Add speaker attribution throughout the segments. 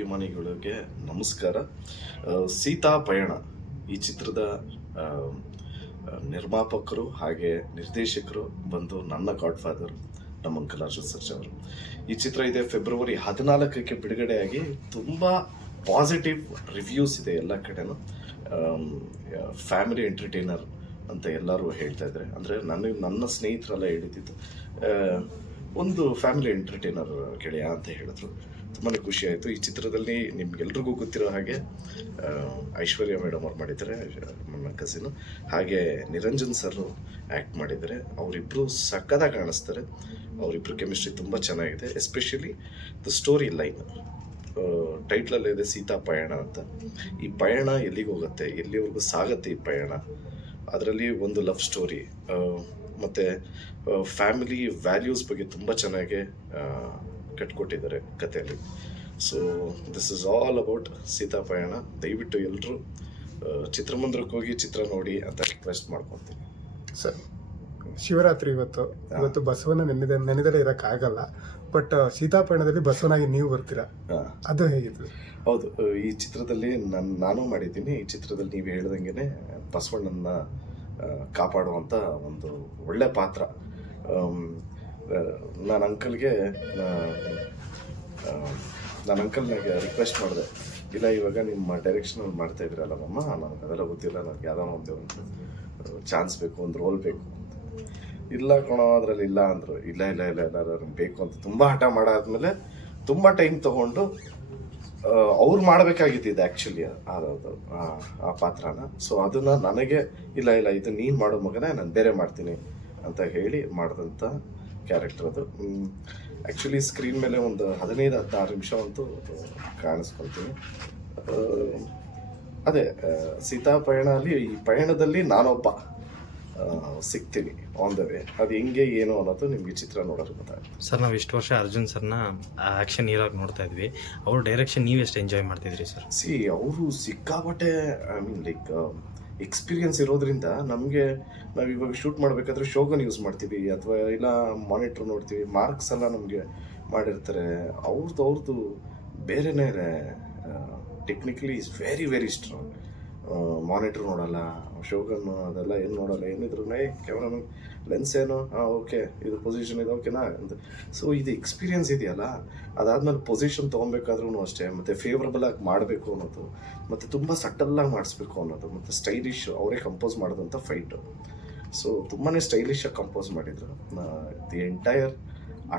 Speaker 1: ಅಭಿಮಾನಿಗಳಿಗೆ ನಮಸ್ಕಾರ. ಸೀತಾ ಪಯಣ ಈ ಚಿತ್ರದ ನಿರ್ಮಾಪಕರು ಹಾಗೆ ನಿರ್ದೇಶಕರು ಬಂದು ನನ್ನ ಗಾಡ್ ಫಾದರ್ ನಮ್ಮ ಅಂಕಲ್ ಸರ್ಜಾ ಅವರು. ಈ ಚಿತ್ರ ಇದೆ ಫೆಬ್ರವರಿ ಹದಿನಾಲ್ಕಕ್ಕೆ ಬಿಡುಗಡೆಯಾಗಿ ತುಂಬ ಪಾಸಿಟಿವ್ ರಿವ್ಯೂಸ್ ಇದೆ ಎಲ್ಲ ಕಡೆನೂ. ಫ್ಯಾಮಿಲಿ ಎಂಟರ್ಟೈನರ್ ಅಂತ ಎಲ್ಲರೂ ಹೇಳ್ತಾ ಇದ್ದಾರೆ. ಅಂದರೆ ನನಗೆ ನನ್ನ ಸ್ನೇಹಿತರೆಲ್ಲ ಹೇಳಿದ್ದು ಒಂದು ಫ್ಯಾಮಿಲಿ ಎಂಟರ್ಟೈನರ್ ಗೆಳೆಯ ಅಂತ ಹೇಳಿದ್ರು. ತುಂಬಾ ಖುಷಿ ಆಯಿತು. ಈ ಚಿತ್ರದಲ್ಲಿ ನಿಮ್ಗೆಲ್ರಿಗೂ ಗೊತ್ತಿರೋ ಹಾಗೆ ಐಶ್ವರ್ಯ ಮೇಡಮ್ ಅವ್ರು ಮಾಡಿದ್ದಾರೆ ನನ್ನ ಕಸಿನು ಹಾಗೆ ನಿರಂಜನ್ ಸರ್ ಆ್ಯಕ್ಟ್ ಮಾಡಿದ್ದಾರೆ. ಅವರಿಬ್ಬರು ಸಕ್ಕದಾಗಿ ಕಾಣಿಸ್ತಾರೆ. ಅವರಿಬ್ಬರು ಕೆಮಿಸ್ಟ್ರಿ ತುಂಬ ಚೆನ್ನಾಗಿದೆ. ಎಸ್ಪೆಷಲಿ ದ ಸ್ಟೋರಿ ಲೈನ್ ಟೈಟ್ಲಲ್ಲಿ ಇದೆ, ಸೀತಾ ಪಯಣ ಅಂತ. ಈ ಪಯಣ ಎಲ್ಲಿಗೆ ಹೋಗುತ್ತೆ? ಎಲ್ಲಿವರೆಗೂ ಸಾಗತ್ತೆ ಈ ಪಯಣ? ಅದರಲ್ಲಿ ಒಂದು ಲವ್ ಸ್ಟೋರಿ ಮತ್ತು ಫ್ಯಾಮಿಲಿ ವ್ಯಾಲ್ಯೂಸ್ ಬಗ್ಗೆ ತುಂಬ ಚೆನ್ನಾಗಿ ಕಟ್ಕೊಟ್ಟಿದ್ದಾರೆ ಕಥೆಯಲ್ಲಿ. So this is all about Seetha Payana. ದಯವಿಟ್ಟು ಎಲ್ಲರೂ ಚಿತ್ರಮಂದಿರಕ್ಕೆ ಹೋಗಿ ಚಿತ್ರ ನೋಡಿ ಅಂತ ರಿಕ್ವೆಸ್ಟ್ ಮಾಡ್ಕೊತೀನಿ
Speaker 2: ಸರ್ ಶಿವರಾತ್ರಿ ಇವತ್ತು ಇವತ್ತು ಬಸವನ ನೆನೆದ ನೆನೆದಲೇ ಇರೋಕ್ಕಾಗಲ್ಲ. ಬಟ್ ಸೀತಾಪಯಣದಲ್ಲಿ ಬಸವನಾಗಿ ನೀವು ಬರ್ತೀರಾ? ಅದು ಹೇಗಿತ್ತು?
Speaker 1: ಹೌದು ಈ ಚಿತ್ರದಲ್ಲಿ ನಾನು ನಾನು ಮಾಡಿದ್ದೀನಿ. ಈ ಚಿತ್ರದಲ್ಲಿ ನೀವು ಹೇಳ್ದಂಗೆ ಬಸವಣ್ಣನ ಕಾಪಾಡುವಂಥ ಒಂದು ಒಳ್ಳೆ ಪಾತ್ರ. ನಾನು ಅಂಕಲ್ಗೆ ನನ್ನ ಅಂಕಲ್ನಾಗೆ ರಿಕ್ವೆಸ್ಟ್ ಮಾಡಿದೆ. ಇಲ್ಲ, ಇವಾಗ ನಿಮ್ಮ ಡೈರೆಕ್ಷನಲ್ಲಿ ಮಾಡ್ತಾ ಇದ್ರಲ್ಲ ಮಮ್ಮ ನನಗೆ ಅದೆಲ್ಲ ಗೊತ್ತಿಲ್ಲ, ನನಗೆ ಯಾವುದೋ ಒಂದು ಚಾನ್ಸ್ ಬೇಕು, ಒಂದು ರೋಲ್ ಬೇಕು ಇಲ್ಲ ಕಣೋ, ಅದರಲ್ಲಿ ಇಲ್ಲ ಅಂದರು. ಇಲ್ಲ ಇಲ್ಲ ಇಲ್ಲ ಇಲ್ಲ ಬೇಕು ಅಂತ ತುಂಬ ಹಠ ಮಾಡಾದ್ಮೇಲೆ ತುಂಬ ಟೈಮ್ ತೊಗೊಂಡು ಅವ್ರು ಮಾಡಬೇಕಾಗಿದ್ದಿದ್ದು ಆ್ಯಕ್ಚುಲಿ ಅದು ಆ ಪಾತ್ರನ. ಸೊ ಅದನ್ನು ನನಗೆ, ಇಲ್ಲ ಇಲ್ಲ, ಇದು ನೀನು ಮಾಡೋ ಮಗನೇ, ನಾನು ಬೇರೆ ಮಾಡ್ತೀನಿ ಅಂತ ಹೇಳಿ ಮಾಡಿದಂಥ ಕ್ಯಾರೆಕ್ಟರ್ ಅದು. ಆ್ಯಕ್ಚುಲಿ ಸ್ಕ್ರೀನ್ ಮೇಲೆ ಒಂದು ಹದಿನೈದು, ಹದಿನಾರು ನಿಮಿಷ ಅಂತೂ ಕಾಣಿಸ್ಕೊಳ್ತೀನಿ. ಅದೇ ಸೀತಾ ಪಯಣ ಅಲ್ಲಿ ಈ ಪಯಣದಲ್ಲಿ ನಾನೊಬ್ಬ. ಆ, ಸಿಗ್ತೀನಿ ಆನ್ ದ ವೇ ಅದು ಹೆಂಗೆ ಏನು ಅನ್ನೋದು ನಿಮಗೆ ಚಿತ್ರ ನೋಡೋದು ಗೊತ್ತಾಗುತ್ತೆ.
Speaker 3: ಸರ್ ನಾವು ಇಷ್ಟು ವರ್ಷ ಅರ್ಜುನ್ ಸರ್ನ ಆ್ಯಕ್ಷನ್ ಹೀರೋಗಿ ನೋಡ್ತಾ ಇದ್ವಿ. ಅವ್ರ ಡೈರೆಕ್ಷನ್ ನೀವು ಎಷ್ಟು ಎಂಜಾಯ್ ಮಾಡ್ತಿದ್ರಿ ಸರ್?
Speaker 1: ಸಿ ಅವರು ಸಿಕ್ಕಾಪಟ್ಟೆ ಐ ಮೀನ್ ಲೈಕ್ ಎಕ್ಸ್ಪೀರಿಯನ್ಸ್ ಇರೋದ್ರಿಂದ ನಮಗೆ ನಾವು ಇವಾಗ ಶೂಟ್ ಮಾಡಬೇಕಾದ್ರೆ ಶೋಗನ್ ಯೂಸ್ ಮಾಡ್ತೀವಿ ಅಥವಾ ಇಲ್ಲ ಮಾನಿಟ್ರ್ ನೋಡ್ತೀವಿ ಮಾರ್ಕ್ಸ್ ಎಲ್ಲ ನಮಗೆ ಮಾಡಿರ್ತಾರೆ. ಅವ್ರದ್ದು ಅವ್ರದ್ದು ಬೇರೆನೇ technically is very very strong monitor ನೋಡಲ್ಲ ಶೋಗನ್ ಅದೆಲ್ಲ ಏನು ನೋಡಲ್ಲ ಏನಿದ್ರು ಕ್ಯಾಮ್ರಾಮನ್ ಲೆನ್ಸ್ ಏನು? ಹಾಂ ಓಕೆ ಇದು ಪೊಸಿಷನ್ ಇದೆ ಓಕೆನಾ ಅಂತ. ಸೊ ಇದು ಎಕ್ಸ್ಪೀರಿಯನ್ಸ್ ಇದೆಯಲ್ಲ, ಅದಾದಮೇಲೆ ಪೊಸಿಷನ್ ತೊಗೊಬೇಕಾದ್ರೂ ಅಷ್ಟೇ, ಮತ್ತು ಫೇವ್ರಬಲ್ ಆಗಿ ಮಾಡಬೇಕು ಅನ್ನೋದು, ಮತ್ತು ತುಂಬ ಸಟಲ್ಲಾಗಿ ಮಾಡಿಸ್ಬೇಕು ಅನ್ನೋದು, ಮತ್ತು ಸ್ಟೈಲಿಶ್ ಅವರೇ ಕಂಪೋಸ್ ಮಾಡಿದಂಥ ಫೈಟು ಸೊ ತುಂಬಾ ಸ್ಟೈಲಿಶಾಗಿ ಕಂಪೋಸ್ ಮಾಡಿದರು. ದಿ ಎಂಟೈರ್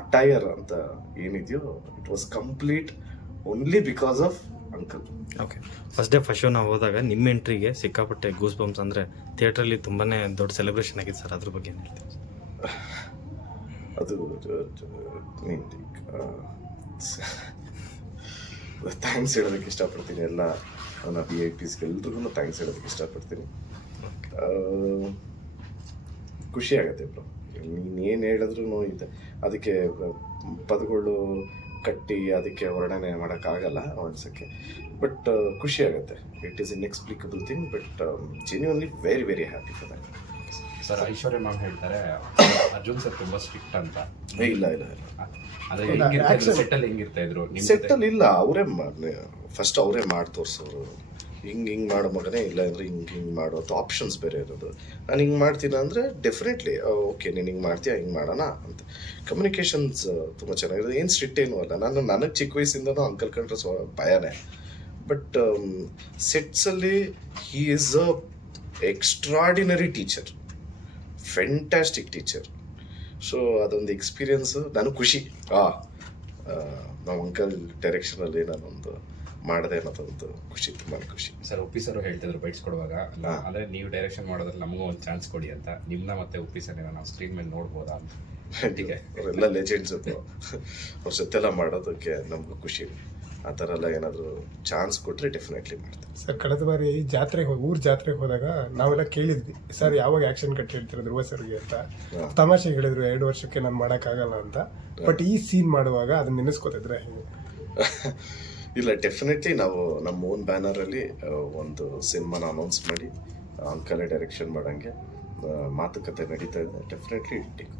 Speaker 1: ಅಟೈರ್ ಅಂತ ಏನಿದೆಯೋ it was complete only because of uncle
Speaker 3: okay first day first show ನಾವು ಹೋದಾಗ ನಿಮ್ಮ ಎಂಟ್ರಿಗೆ ಸಿಕ್ಕಾಪಟ್ಟೆ ಗೂಸ್ ಬಂಪ್ಸ್ ಅಂದರೆ ಥಿಯೇಟ್ರಲ್ಲಿ ತುಂಬಾ ದೊಡ್ಡ ಸೆಲೆಬ್ರೇಷನ್ ಆಗಿತ್ತು ಸರ್ ಅದ್ರ ಬಗ್ಗೆ ಏನು ಹೇಳ್ತೀವಿ
Speaker 1: ಅದು ಥ್ಯಾಂಕ್ಸ್ ಹೇಳೋದಕ್ಕೆ ಇಷ್ಟಪಡ್ತೀನಿ. ಎಲ್ಲ ನನ್ನ ಬಿ ಐ ಪಿಸ್ಗೆ ಎಲ್ರಿಗೂ ಥ್ಯಾಂಕ್ಸ್ ಹೇಳೋದಕ್ಕೆ ಇಷ್ಟಪಡ್ತೀನಿ. ಖುಷಿ ಆಗುತ್ತೆ ಬ್ರೋ ನೀನು ಏನು ಹೇಳಿದ್ರು ಇದೆ. ಅದಕ್ಕೆ ಪದಗಳು ಕಟ್ಟಿ ಅದಕ್ಕೆ ವರ್ಣನೆ ಮಾಡೋಕ್ಕಾಗಲ್ಲ ಹೊಡ್ಸೋಕ್ಕೆ ಬಟ್ ಖುಷಿ ಆಗುತ್ತೆ it is inexplicable thing but genuinely very very happy for that
Speaker 4: sir Aishwarya ma'am ಹೇಳ್ತಾರೆ ಅರ್ಜುನ್ ಸರ್ ತುಂಬಾ ಸ್ಟ್ರಿಕ್ಟ್ ಅಂತ.
Speaker 1: ಇಲ್ಲ ಇಲ್ಲ ಇಲ್ಲ.
Speaker 4: ಸೆಟ್ಟಲ್? ಹೆಂಗಿರ್ತಾ ಇದ್ರು?
Speaker 1: ಸೆಟ್ಟಲ್ ಇಲ್ಲ ಅವರೇ ಫಸ್ಟ್ ಅವರೇ ಮಾಡಿ ತೋರಿಸೋರು ಹಿಂಗೆ ಹಿಂಗೆ ಮಾಡೋ ಮಗನೇ ಇಲ್ಲ ಅಂದರೆ ಹಿಂಗೆ ಹಿಂಗೆ ಮಾಡೋದು ಆಪ್ಷನ್ಸ್ ಬೇರೆ ಇರೋದು. ನಾನು ಹಿಂಗೆ ಮಾಡ್ತೀನ ಅಂದರೆ ಡೆಫಿನೆಟ್ಲಿ ಓಕೆ ನೀನು ಹಿಂಗೆ ಮಾಡ್ತೀಯಾ ಹಿಂಗೆ ಮಾಡೋಣ ಅಂತ. ಕಮ್ಯುನಿಕೇಷನ್ಸ್ ತುಂಬ ಚೆನ್ನಾಗಿದೆ ಏನು ಸ್ಟ್ರಿಕ್ಟ್ ಏನೂ ಅಲ್ಲ. ನಾನು ನನಗೆ ಚಿಕ್ಕ ವಯಸ್ಸಿಂದನೂ ಅಂಕಲ್ ಕಂಡ್ರೆ ಸ್ವ ಭಯನೇ. But ಸೆಟ್ಸಲ್ಲಿ he is a extraordinary teacher fantastic teacher so ಅದೊಂದು ಎಕ್ಸ್ಪೀರಿಯನ್ಸ್ ನನಗೆ ಖುಷಿ. ಆ, ನಮ್ಮ ಅಂಕಲ್ ಡೈರೆಕ್ಷನಲ್ಲಿ ನಾನೊಂದು ಮಾಡಿದೆ ಅನ್ನೋದೊಂದು ಖುಷಿ ತುಂಬಾ ಖುಷಿ.
Speaker 4: ಸರ್ ಉಪ್ಪಿ ಸರ್ ಹೇಳ್ತಿದ್ರು ಬೈಟ್ಸ್ ಕೊಡುವಾಗ. ಅಂದ್ರೆ ನೀವು ಡೈರೆಕ್ಷನ್ ಮಾಡೋದ್ರಲ್ಲಿ ನಮಗೂ ಒಂದು ಚಾನ್ಸ್ ಕೊಡಿ ಅಂತ. ನಿಮ್ನ ಮತ್ತೆ ಉಪ್ಪಿ ಸರ್ ನಾವು ಸ್ಕ್ರೀನ್ ಮೇಲೆ ನೋಡ್ಬೋದಾ ಅಂತ.
Speaker 1: ಅವರೆಲ್ಲ ಲೆಜೆಂಡ್ಸ್ ಅವ್ರ ಜೊತೆಲ್ಲ ಮಾಡೋದಕ್ಕೆ ನಮಗೂ ಖುಷಿ. ಆ ಥರ ಎಲ್ಲ ಏನಾದರೂ ಚಾನ್ಸ್ ಕೊಟ್ಟರೆ ಡೆಫಿನೆಟ್ಲಿ ಮಾಡ್ತೀನಿ.
Speaker 2: ಸರ್ ಕಳೆದ ಬಾರಿ ಜಾತ್ರೆಗೆ ಹೋಗಿ ಊರ್ ಜಾತ್ರೆಗೆ ಹೋದಾಗ ನಾವೆಲ್ಲ ಕೇಳಿದ್ವಿ ಸರ್ ಯಾವಾಗ ಆಕ್ಷನ್ ಕಟ್ ಹೇಳ್ತೀರ ಧ್ರುವ ಸರ್ಗೆ ಅಂತ. ತಮಾಷೆ ಹೇಳಿದ್ರು ಎರಡು ವರ್ಷಕ್ಕೆ ನಾನು ಮಾಡೋಕ್ಕಾಗಲ್ಲ ಅಂತ. ಬಟ್ ಈ ಸೀನ್ ಮಾಡುವಾಗ ಅದನ್ನ ನೆನೆಸ್ಕೊತಿದ್ರೆ ಹೇಗೆ?
Speaker 1: ಇಲ್ಲ ಡೆಫಿನೆಟ್ಲಿ ನಾವು ನಮ್ಮ ಓನ್ ಬ್ಯಾನರಲ್ಲಿ ಒಂದು ಸಿನಿಮಾನ ಅನೌನ್ಸ್ ಮಾಡಿ ಅಂಕಲೇ ಡೈರೆಕ್ಷನ್ ಮಾಡೋಂಗೆ ಮಾತುಕತೆ ನಡೀತಾ ಇದೆ. Definitely take